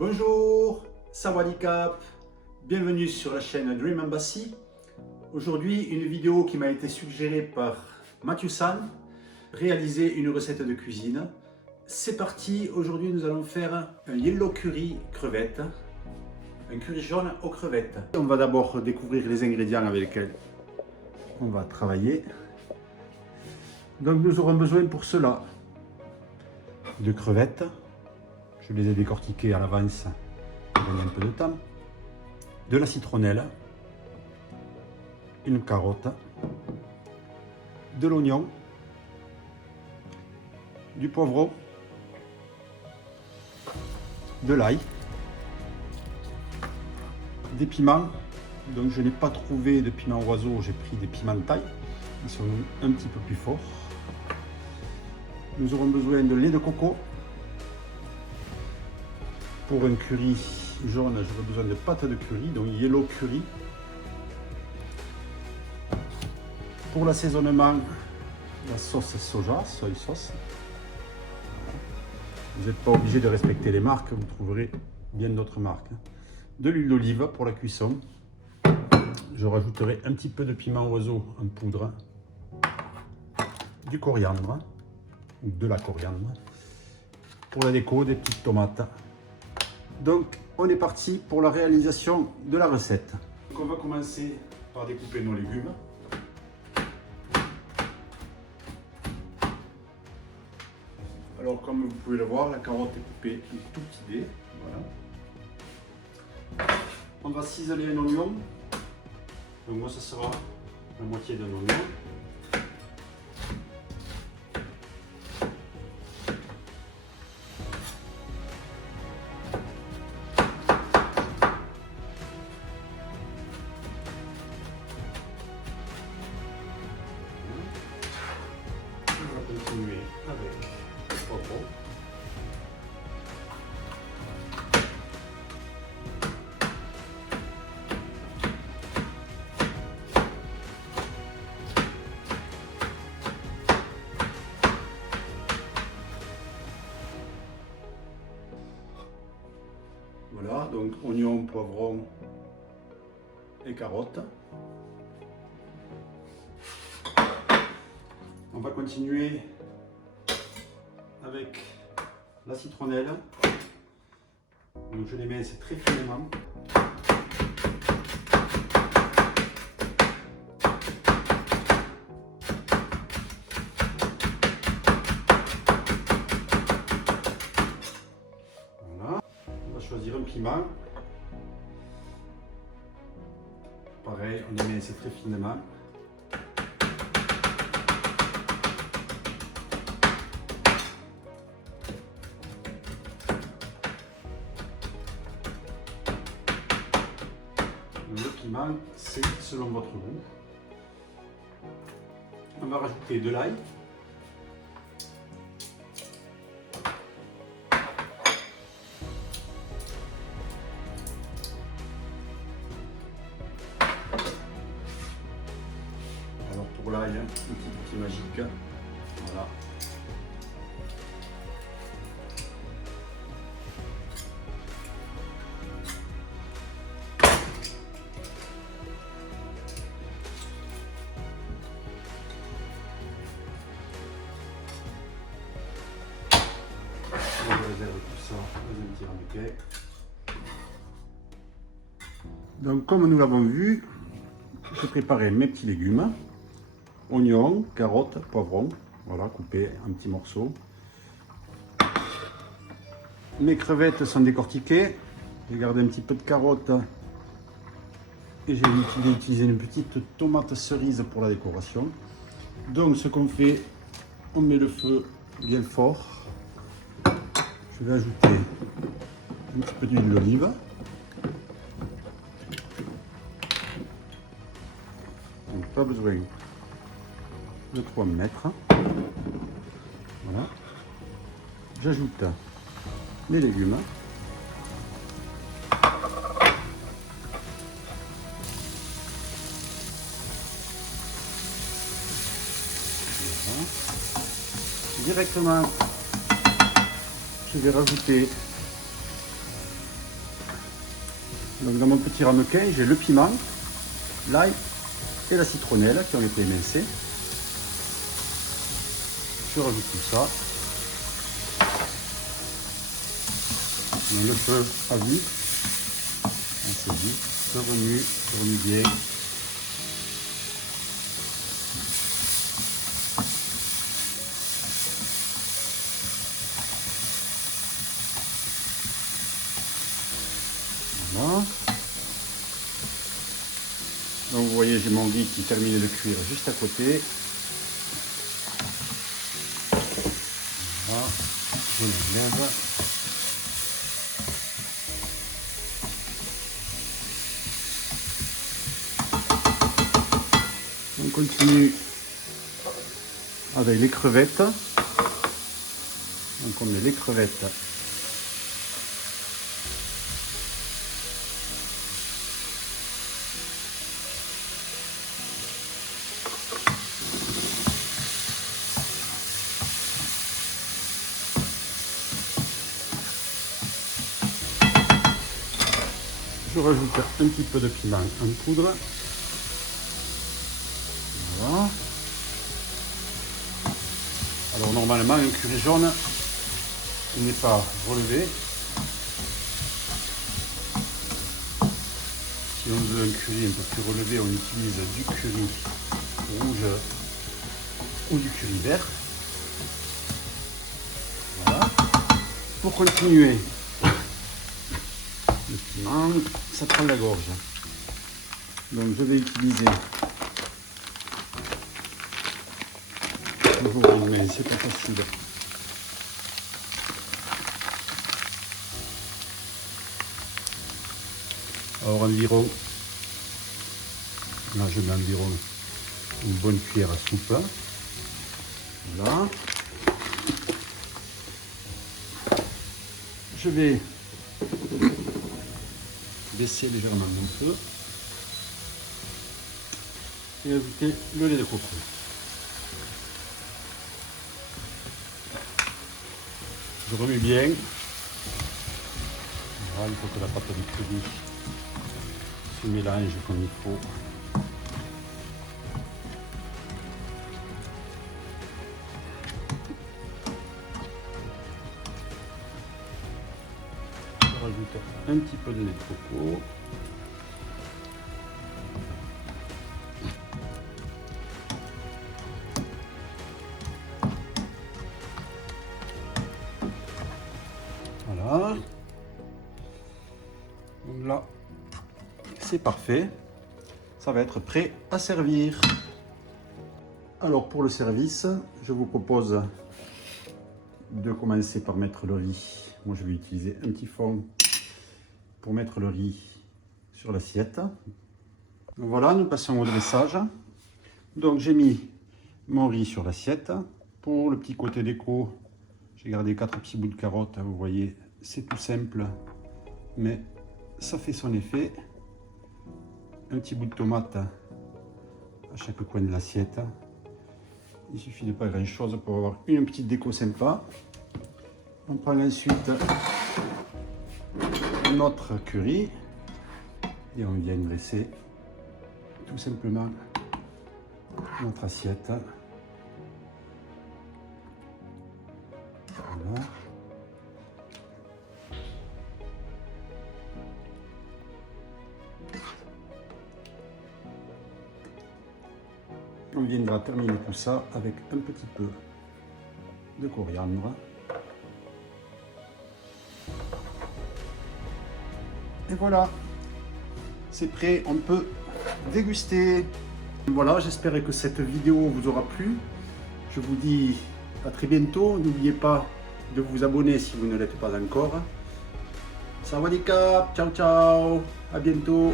Bonjour, Sawadikap, bienvenue sur la chaîne Dream Embassy. Aujourd'hui, une vidéo qui m'a été suggérée par Mathieu San, réaliser une recette de cuisine. C'est parti, aujourd'hui nous allons faire un yellow curry crevette, un curry jaune aux crevettes. On va d'abord découvrir les ingrédients avec lesquels on va travailler. Donc nous aurons besoin pour cela de crevettes. Je les ai décortiquées à l'avance pour gagner un peu de temps. De la citronnelle, une carotte, de l'oignon, du poivron, de l'ail, des piments. Donc je n'ai pas trouvé de piment oiseau, j'ai pris des piments de taille. Ils sont un petit peu plus forts. Nous aurons besoin de lait de coco. Pour un curry jaune, j'aurai besoin de pâte de curry, donc yellow curry. Pour l'assaisonnement, la sauce soja, soy sauce. Vous n'êtes pas obligé de respecter les marques, vous trouverez bien d'autres marques. De l'huile d'olive pour la cuisson. Je rajouterai un petit peu de piment oiseau en poudre. Du coriandre, ou de la coriandre. Pour la déco, des petites tomates. Donc, on est parti pour la réalisation de la recette. Donc, on va commencer par découper nos légumes. Alors, comme vous pouvez le voir, la carotte est coupée en tout petits dés. Voilà. On va ciseler un oignon. Donc, moi, ça sera la moitié d'un oignon. Continuer avec le poivron. Voilà, donc oignon, poivron et carottes. On va continuer avec la citronnelle. Donc je les mince très finement. Voilà. On va choisir un piment. Pareil, on les mince très finement. Le piment, c'est selon votre goût. On va rajouter de l'ail. Alors pour l'ail, un petit outil magique. Voilà. Je réserve tout ça dans un petit ramequet. Donc comme nous l'avons vu, j'ai préparé mes petits légumes. Oignons, carottes, poivrons, voilà, coupés en petits morceaux. Mes crevettes sont décortiquées. J'ai gardé un petit peu de carottes et j'ai utilisé une petite tomate cerise pour la décoration. Donc ce qu'on fait, on met le feu bien fort. Je vais ajouter un petit peu d'huile d'olive. Donc pas besoin de 3 mètres. Voilà. J'ajoute les légumes. Voilà. Directement, je vais rajouter Donc dans mon petit ramequin, j'ai le piment, l'ail et la citronnelle qui ont été émincés. Je rajoute tout ça. Donc le feu à vif. On se dit, je remue bien. Voilà. Donc vous voyez, j'ai mon riz qui termine de cuire juste à côté. Voilà, je le lève. On continue avec les crevettes. Donc on met les crevettes. Je rajoute un petit peu de piment en poudre. Voilà. Alors normalement un curry jaune n'est pas relevé. Si on veut un curry un peu plus relevé, on utilise du curry rouge ou du curry vert. Voilà. Pour continuer, le piment, ça prend la gorge. Donc je vais utiliser mais c'est pas facile. Alors environ, là je mets environ une bonne cuillère à soupe. Voilà. Je vais baisser légèrement mon feu et ajouter le lait de coco. Je remue bien. Voilà, il faut que la pâte de curry se mélange comme il faut. Je rajoute un petit peu de lait de coco. Voilà. Donc là, c'est parfait. Ça va être prêt à servir. Alors pour le service, je vous propose de commencer par mettre le riz. Moi je vais utiliser un petit fond pour mettre le riz sur l'assiette. Voilà, nous passons au dressage. Donc j'ai mis mon riz sur l'assiette. Pour le petit côté déco, j'ai gardé 4 petits bouts de carottes. Vous voyez, c'est tout simple, mais ça fait son effet. Un petit bout de tomate à chaque coin de l'assiette. Il suffit de pas grand chose pour avoir une petite déco sympa. On prend ensuite notre curry et on vient dresser tout simplement notre assiette. Voilà. On viendra terminer tout ça avec un petit peu de coriandre. Et voilà, c'est prêt, on peut déguster. Voilà, j'espère que cette vidéo vous aura plu. Je vous dis à très bientôt. N'oubliez pas de vous abonner si vous ne l'êtes pas encore. Sawadee Krap, ciao ciao, à bientôt.